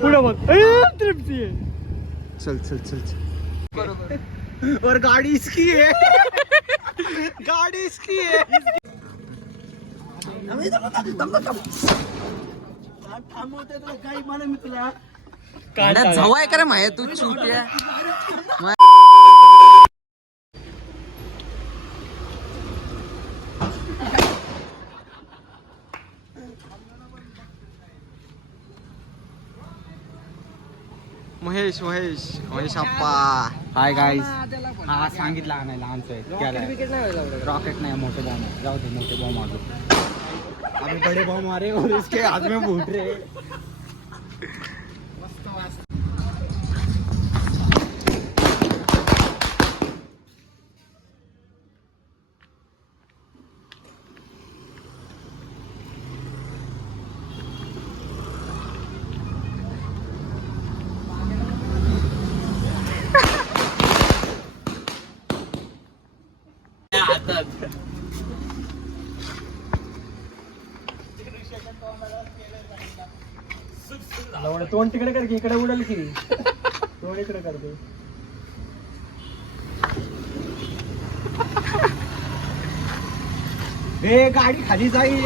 पुढे बघ तृप्ती आहे. चल चल चल चल. और गाड़ी इसकी है. गाड़ी इसकी है. जवाय करे माया तू चुट्या. महेश महेश महेश अप्पा. Hi guys. हा सांगितलं आणायला आमचं रॉकेट नाही मोठे बॉम्ब आहे. जाऊ दे मोठे बॉम्ब मारतो. अभी बड़े बॉम्ब मारे और इसके हाथ में फूट रहे. तोंड तिकडे कर की इकडे उडेल की. तोंड इकडे करते. ए गाडी खाली जाईल.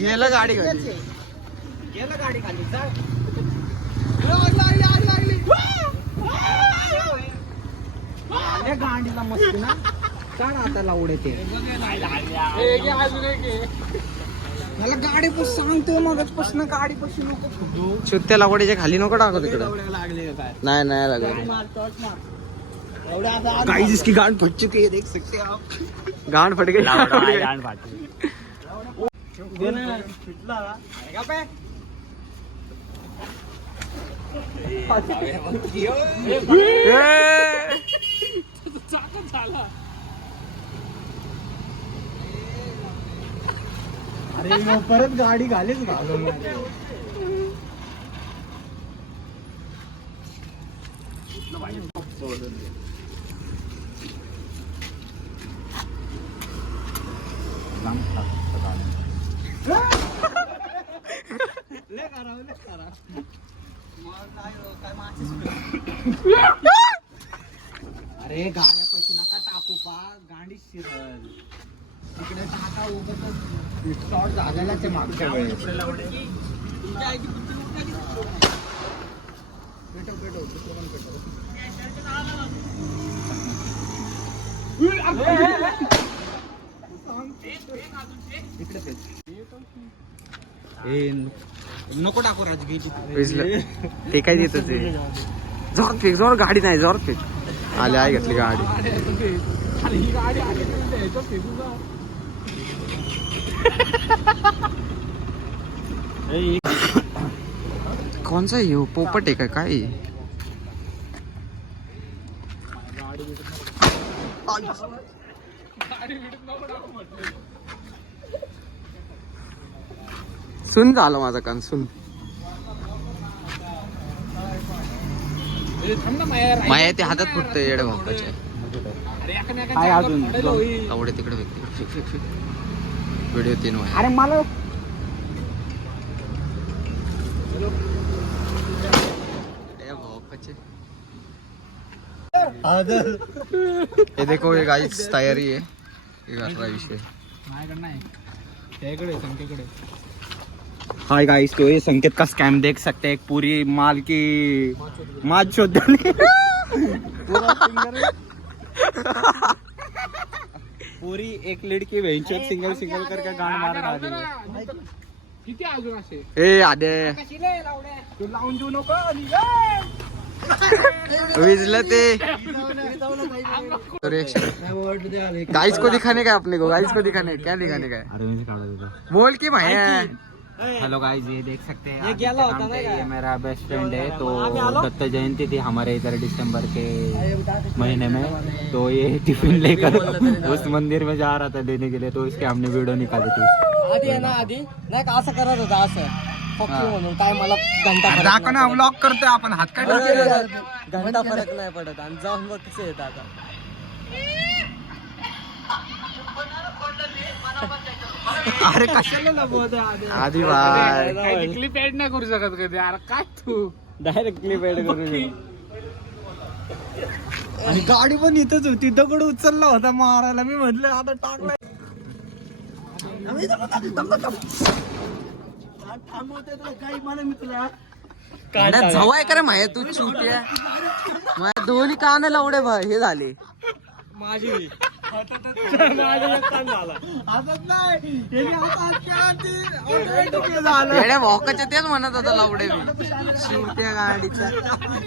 गेलं गाडी खाली. गेलं गाडी खाली. गाडीला मस्त ना. चार हाताला उडते. मला गाडी पण सांगतो मगच पासून गाडी पासून नको. चुत्त्या लावडीच्या खाली नको टाकू तिकडं. लागले काय नाही नाही लागत. गाइस इसकी गांड फट चुकी है, देख सकते हैं आप. गांड फट गई. गांड फाटी. अरे मग परत गाडी घालीच घालून. अरे गाड्या पैसे नका टाकू पा. गाडी शिरल तिकडे टाका. उगाच शॉर्ट झालेलाच आहे मागच्या वेळेस. नको टाकू राजगीर. ते काय देत ते. जोरात फेक. जोर गाडी नाही जोरात फेक. आले आहे घेतली गाडी. कोणचा येऊ पोपट आहे का काय. सुन झालं माझा कान सुन. माया ते हातात फुटतं येड्या भाऊकाच्या. आवडे तिकडे व्हिडिओ 3 वाजता. अरे मला ये देखो ये गाइस तैयारी है. ये असा विषय. Hi guys. तो ये संकेत का स्कैम देख सकते हैं. एक पूरी माल की माल शोधने पूरी एक लड़की वेंचर सिंगल सिंगल करके गाणं मारत आली. किती अजून असे. ए आदे तू लावून देऊ नको. विजलं ते. गाइस को दिखाने का अपने को. गाइस को दिखाने क्या दिखाने का है. अरे बोल की भाई. Hello guys. ये देख सकते हैं ये मेरा बेस्ट फ्रेंड है. तो दत्त जयंती थी हमारे इधर दिसंबर के महीने में. तो ये टिफिन लेकर उस मंदिर में जा रहा था देने के लिए. तो इसके हमने वीडियो निकाली थी. आधी आहे ना. आधी नाही का असं करत होता. असं म्हणून काय मला घंटा दाखव ना. व्लॉग करतोय आपण. हात काढ. घंटा फरक नाही पडत आणि जाऊन बघ कसे येत आता. अरे कशाला लपवत आधी बाय क्लिप ऍड नाही करू शकत कधी. अरे काय तू डायरेक्ट क्लिप ऍड करून आणि गाडी पण इथंच होती. दगड उचलला होता मारायला. मी म्हटलं आता टाकलाय. जवाय करे माहिती तू चुट्या माझ्या दोन्ही कान लावडे हे झाले. माझी भोकाच्या तेच म्हणत होता लावडे मी शिवट्या गाडीचा.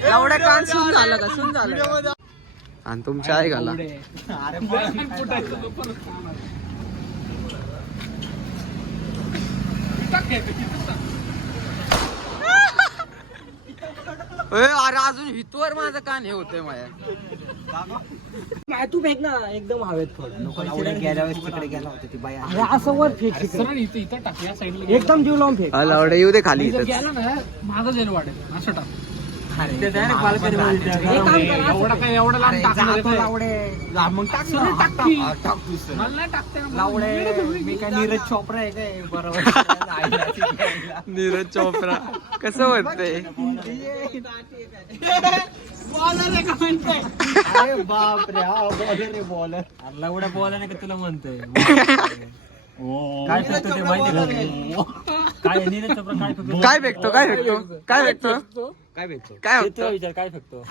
लावड्या कान सून झालं का सून झालं. आणि तुमच्या आई घाला अरे अजून हितवर माझं कान हे होतंय माझ्या. तू फेक ना एकदम हवेत गेल्या वेळेस तिकडे गेला होता ती बाई. अरे असं वर फेक इथं टाक या साईडला एकदम जीव लावून फेक. लावडे येऊ दे खाली इथं. गेला ना माझं जाईल वाटेल असं टाक. एवढा लांब लावडे. मी काय नीरज चोपडा आहे काय. बरोबर नीरज चोपडा कसं वाटतंय. अरे बाप रे. हा बॉलर आहे बॉलर. लावडा बोला नाही का तुला म्हणतोय. काय फेकतो ते माहिती काय नीरज चोप्रा काय फेकतो. काय फेकतो काय फेकतो काय फेकतो काय भेटतो. काय होतं विचार काय फेकतो.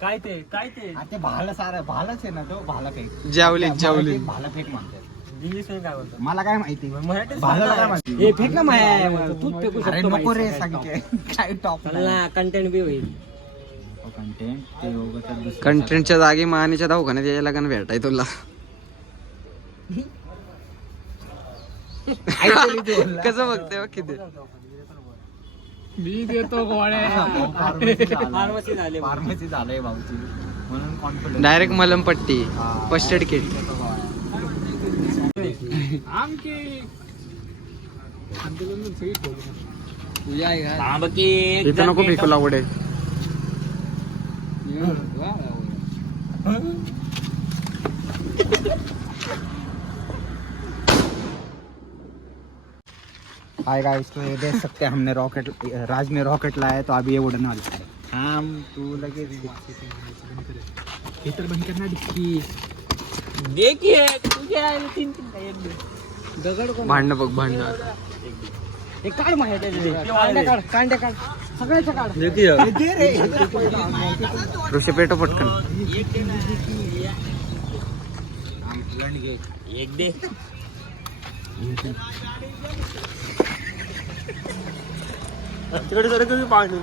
काय ते काय ते ते भाला सारा भालाच आहे ना तो. भाला फेक. जावली जावली भाला फेक म्हणतात. इंग्लिश मध्ये काय बोलतो. मला काय माहिती. मराठीत भाला काय माहिती. हे फेक ना माया तू फेकू अरे शकतो. नको रे सांगते. काय टॉप कंटेंट बी होईल. कंटेंट ते उगाच दुसरं कंटेंटच्या जागी मानेच्या दवाखान्यात यायला लागण भेटाय तुला. कसं बघते बघ किती. मी देतो गोळ्या. फार्मसी झाले. फार्मसी झालंय भाऊची म्हणून कॉन्फिडन्स. डायरेक्ट मलमपट्टी फर्स्ट एड किट. इथं नको फेकू लावडे. हाय गाइस, तो ये देख सकते हैं हमने रॉकेट, राज ने रॉकेट लाया है तो अभी ये उड़ने वाला है. हम तू लगे इधर बंद करना डिक्की. देखिए तुझे तीन दगड कोण भांडणं बघ भांडणं. हे काढ माहिती कांडे काढ सगळ्याच्या काढ. ऋषी पेटो पटकन. एक दे. तिकडे सर तुम्ही पाणी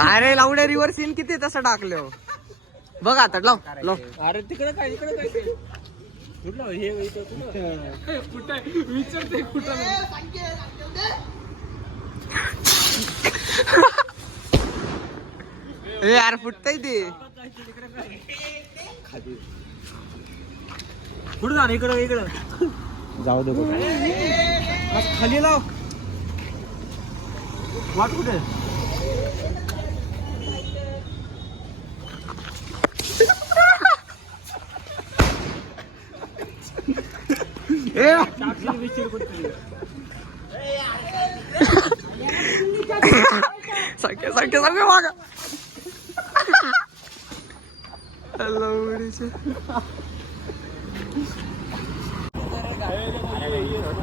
अरे लावड्या रिव्हर सीन किती तसं टाकले हो. बघ आता लाव लाव. अरे तिकडे काय इकडे काय कुठलं हे विचारते कुठं. यार फुटतय ते. कुठं जा इकडं इकडं जाऊ दे. खाली लाव. वाट कुठे. सगळे सगळे सगळे मागा.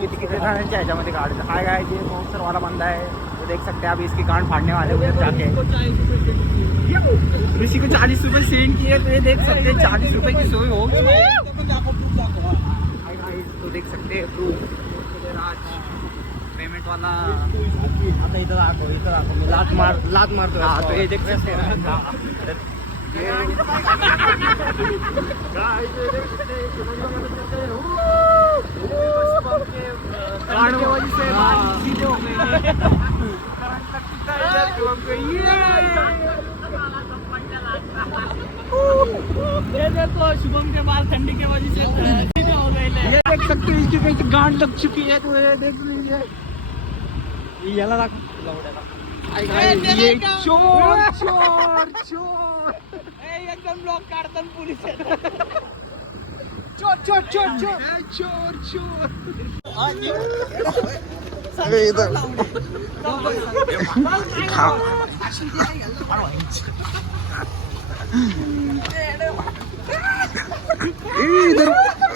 कितने जणांच्या ह्याच्यामध्ये गाड़ी हाय गाइस, ये बॉक्सर वाला बंदा है, तो देख सकते हैं अभी इसकी गांड फाड़ने वाले उधर जाके. ऋषि को 40 रुपए सेंड किए, तो ये देख सकते हैं 40 रुपए की सोई हो. तो देख सकते हैं पेमेंट वाला आता इथं राहतो मी लात मारतो. हाँ, तो ये देख सकते हैं. ये देखो शुभम के बाल ठंडी के वजह से सीधे हो गए. ये देख सकते हैं इसकी कहीं गांड लग चुकी है, तो ये देख लीजिए. याला दाखव लवड्याला. एकदम ब्लॉक काढतात पोलीस. इधर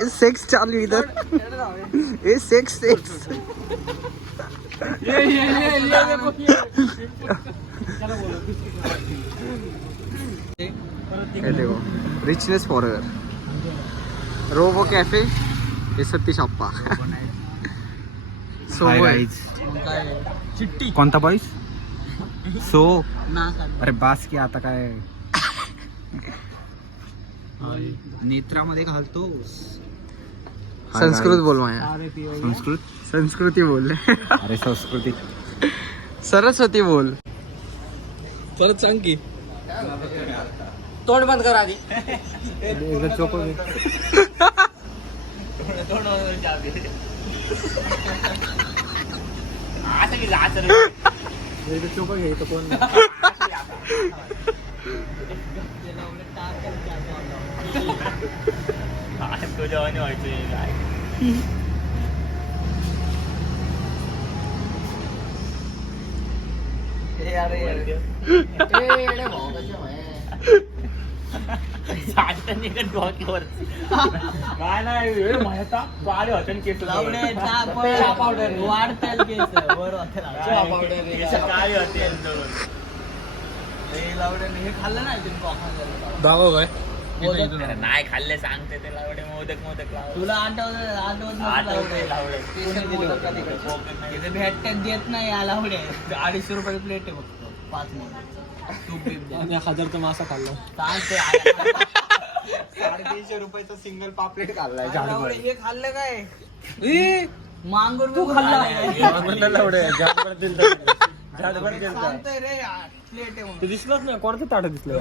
सेक्स चालू इधर. ए सेक्स सेक्स. ये देखो रिचनेस फॉरएवर. रोबो कैफे ये सतीश अप्पा. सो चिट्टी कोणता बॉईस सो अरे बास की आता काय नेत्रामध्ये घालतो. संस्कृत बोल माया. संस्कृत संस्कृती बोल. अरे संस्कृती सरस्वती बोल. परत सांग की तोंड बंद कर आधी. काय नाही माहिती पाले होते केस वाढतील केस हे खाल्लं नाही दाखव काय नाही खाल्ले सांगते ते लावडे मोदक तुला आठवते भेटत देत नाही या लावडे. 250 रुपये प्लेट आहे फक्त 5 मिनिट. 1000चा मासा खाल्ला सांगते. 350 रुपयाचा सिंगल पापलेट खाल्लाय. हे खाल्लं काय मांगूर तू खाल्ला दिसलंच नाही. कोणतं ताट दिसलं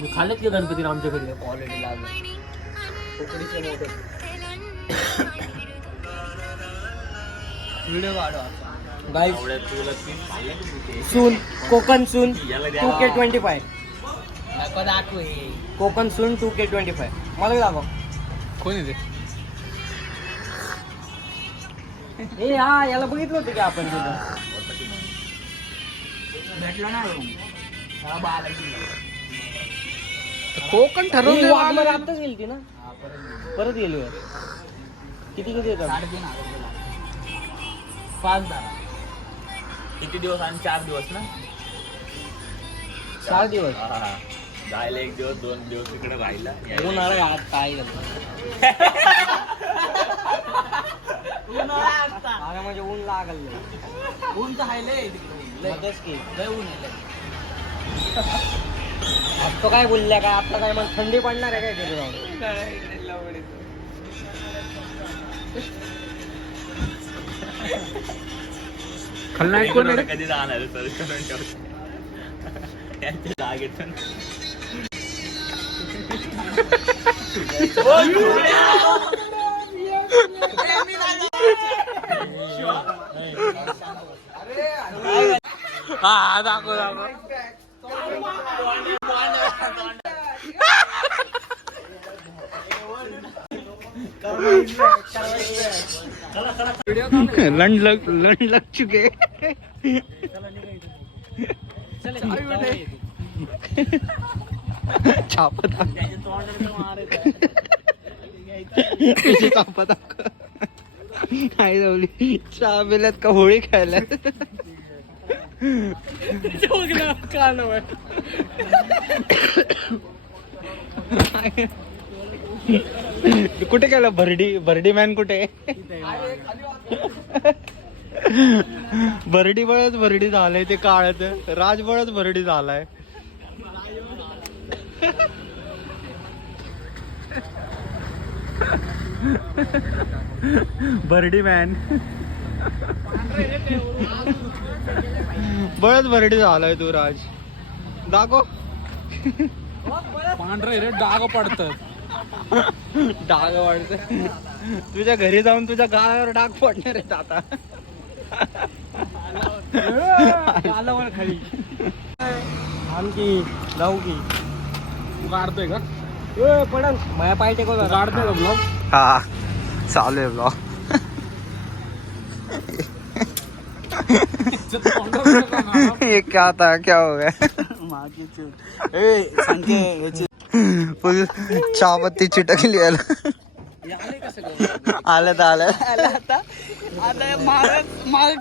मी खाल्लेत की गणपती आमच्या घरी ऑलरेडी लागले. व्हिडिओ सून कोकण सून 2K25 दाखव. कोकण सून 2K25 मला दाखव. कोण आहे ते? हा याला बघितलं होतं की आपण तिथं भेटलं ना. कोकण ठरवलं. आताच गेली ना परत गेली. किती येतात? 5-10. किती दिवस आणि 4 दिवस ना. 4 दिवस जायला 1 दिवस 2 दिवस तिकडे राहिला. उन्हाळा आज काय अरे म्हणजे ऊन लागल. ऊन तर हायलंय तिकडे ऊन आता काय बोलल्या काय आता काय मग थंडी पडणार आहे काय तिथे जाऊन. खलनायक कोण आहे? कधी जाणार सर्च करून ठेवतो. त्यांची जाग येतो ना. हा दाखव दाखव. लंड लग चुके. छापत नाही जावली. चहा बेल्यात का होळी खायला. कुठे गेला भरडी मॅन कुठे? भरडी बळच भरडी झालंय ते काळात. राजबळच भरडी झालाय. भरडी मॅन बळच भरडी झालाय तू राज. दाखव. पांढरे रे डाग पडतात. डाग वाढत. तुझ्या घरी जाऊन तुझ्या गावावर डाग पडणार आहेत आता. आलं खाली आमची जाऊ की तू काढतोय का पडल माझ्या पाय टेकव काढतोय का ब्लॉग. हा चालू आहे ब्लॉग. ये क्या था क्या हो गया. फुल चहापत्ती चिटकली आलं. आलं तर आलं.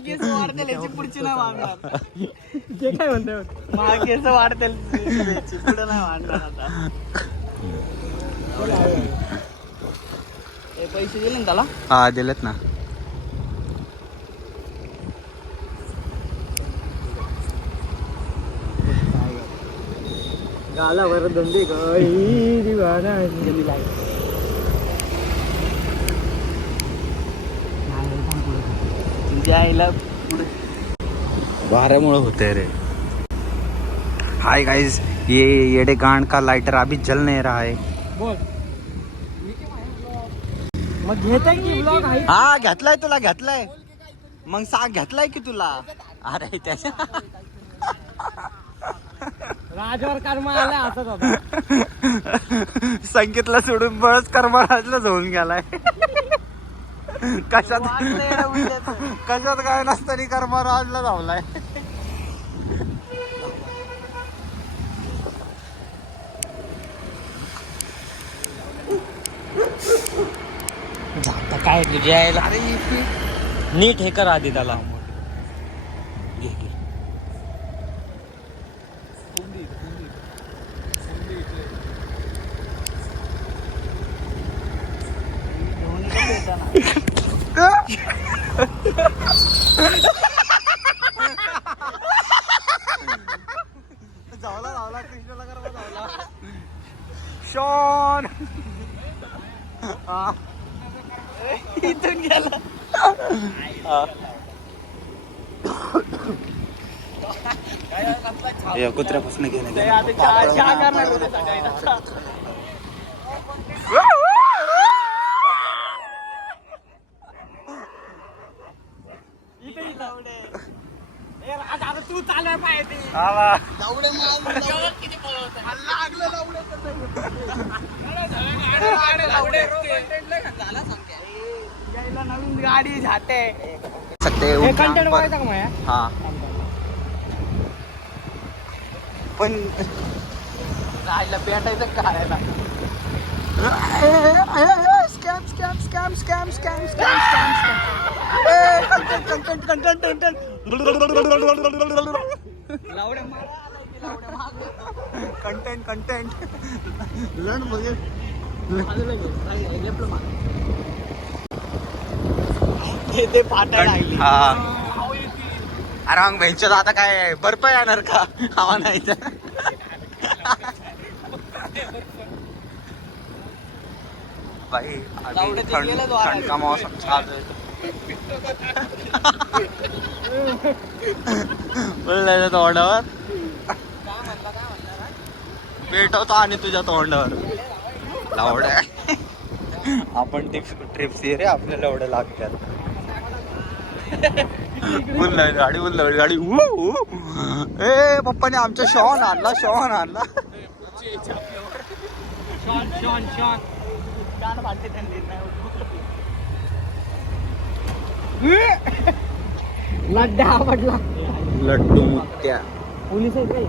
केस वाढतील याची पुढची नाही वाढणार. जे काय म्हणतोय केस वाढतील पुढे नाही वाढणार आता. पैसे दिले ना त्याला. हा दिलेत ना. गाला वर दंडी आईला वाऱ्यामुळे होते रे. हाय गाइस, ये येडे गांड का लाइटर अभी जल नहीं रहा है. बोल मग घेताय की ब्लॉग आहे. हा घेतलाय तुला घेतलाय. मग सांग घेतलाय की तुला. अरे त्याच्या राजावर कर्म आलाय असंच होता. संकेतला सोडून बळच करमाळाला जाऊन गेलाय. कशात कशात काय नसताना करमाळाला धावलाय. आता काय तुझ्या यायला नीट हे कर आधी त्याला. धावला धावला कृष्णाला कर धावला. शॉन इथून गेला. कुत्र्यापासून गेले. चहा करणार होते सकाळी. तू चालवाय पाहिजे. नवीन गाडी झाते सकते कंटेंट बघायचा का माया. हा पण राहायला भेटायचं करायला. Scam scam scam scam scam scam content content content. Content content लण बघे. ते फाटा लागली. हा अरे मग भेंचो आता काय बर्फ येणार का. हवा नाही तर भाई अभी ठंड का मौसम चालू है. बोललाय तोंडावर पेटवतो आणि तुझ्या तोंडावर लावड्या. आपण ट्रिप्स रे आपल्याला एवढं लागतात. बोललाय गाडी बोलला गाडी. ए पप्पाने आमचा शॉन आणला शॉन आणला. लड्डा आवडला. लड्डू मुत्या. पोलीस आहे काय.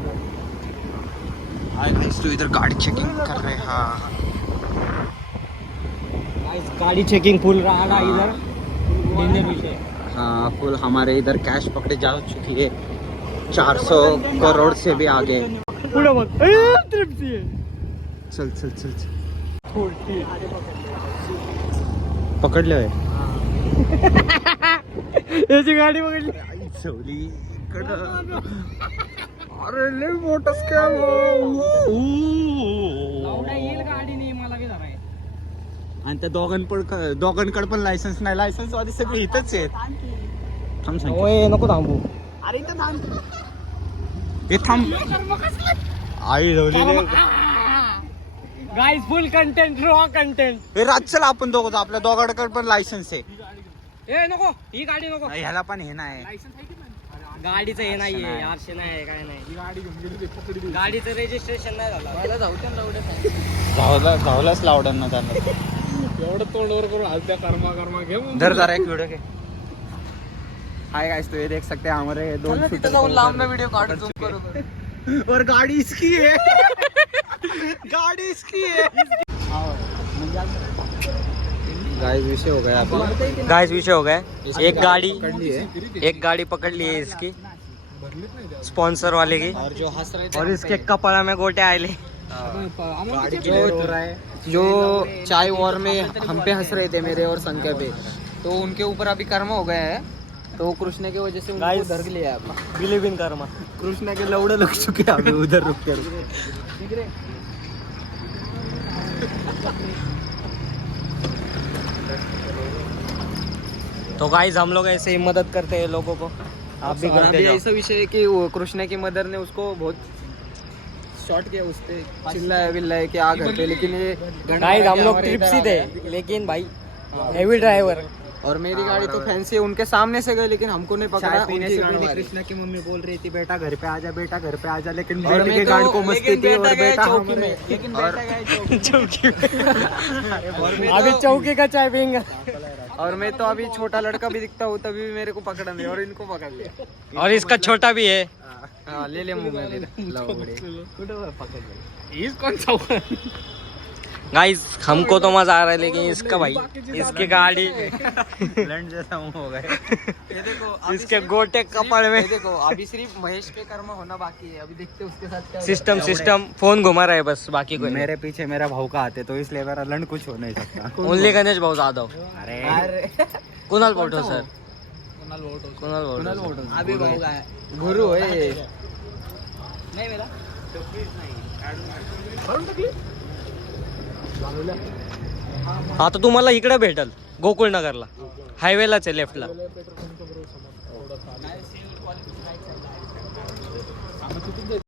तू इधर गाड़ी चेकिंग कर रहे. हाँ गाड़ी चेकिंग फुल रहा है इधर. डेंजर विषय. हाँ फुल हमारे इधर कैश पकड़े जा चुकी है. 400 करोड़ से भी आगे. पुढे बघ. तृप्ती आहे. चल चल चल चल. पकडले याची गाडी पकडली. अरे लय मोठा स्कॅम. येईल गाडी नाही मला बी धराय. आणि त्या दोघांकडे पण लायसन्स नाही. लायसन्स वाली सगळे इथंच आहेत. थांब सांग. ओय नको थांबू. अरे इथं थांब. हे थांब. Hi guys full content raw content. हे रातच्याला आपण दोघं जाऊ. आपल्या दोघांकडे पण लायसन्स आहे. ए नको ही गाडी नको. ह्याला पण हे नाही. गाडीचं हे नाहीये आरशे नाही काय नाही. गाडीचं रजिस्ट्रेशन नाही झालं. झावलाच लावडन ना त्यांना. एवढं तोंडवर करून हलत्या कर्मा घेऊन धर जरा एक व्हिडिओ घे. हाय गाइस, तो ये देख सकते हैं हमारे दोन तिथं जाऊन लांब ना व्हिडिओ काढ झूम करून. और गाड़ी इसकी है. गाड़ी इसकी है. गाइस विषय हो गया आपका. गाइस विषय हो गया. एक गाड़ी पकड़ ली है इसकी स्पॉन्सर वाले की. और जो हंस रहे थे और इसके कपाला में गोटे आए. गाड़ी के लिए हो रहा है. जो चाय वॉर में हम पे हंस रहे थे, मेरे और संख्या पे, तो उनके ऊपर अभी कर्म हो गया है. तो कृष्ण की वजह से उनको Guys, धर लिया है. बिलीव इन कर्मा. कृष्ण के लौड़े लग चुके हैं अभी उधर रुक कर. तो गाइस हम लोग ऐसे ही मदद करते हैं लोगों को. आप भी करते अभी जाओ. ऐसा विषय है कि वो कृष्ण की मदर ने उसको बहुत शॉर्ट किया, उस पे चिल्लाया विल्लाया कि आ घर पे, लेकिन ये गाइस हम लोग ट्रिप्सी थे लेकिन भाई हेवी ड्राइवर. और मेरी गाड़ी तो फैंसी है, उनके सामने से गए लेकिन हमको नहीं पकड़ा. पीने से उनकी पहले गाड़ी कृष्णा की मम्मी बोल रही थी बेटा घर पे आजा, बेटा घर पे आजा, लेकिन और बेटे मैं के तो- गाड़ी को मस्ती लेकिन थी और बेटा गया बेटा चौकी हमारे- में. लेकिन बेटा गया चौकी और अभी चौकी का चाय पियेंगे. और मैं तो अभी छोटा लड़का भी दिखता हूँ तभी भी मेरे को पकड़ा नहीं, और इनको पकड़ लिया. और इसका छोटा भी है. हाँ, ले ले मुंह में मेरे. गाइस हमको तो मजा आ रहा है लेकिन इसका भाई इसकी गाड़ी ब्लेंड जैसा मुंह हो गया. ये देखो इसके गोटे कपाल में. ये देखो अभी सिर्फ महेश पे कर्म होना बाकी है. अभी देखते हैं उसके साथ क्या सिस्टम फोन घुमा रहा है बस, बाकी कोई मेरे पीछे मेरा भाऊ का आते तो इसलिए मेरा लंड कुछ हो नहीं सकता. ओनली गणेश भाऊ जाधव. अरे अरे कुणाल पोटो सर. कुणाल पोटो. अभी भाऊ का गुरु है. हा तर तुम्हाला इकडे भेटल गोकुळ नगरला, हायवेलाच आहे लेफ्टला.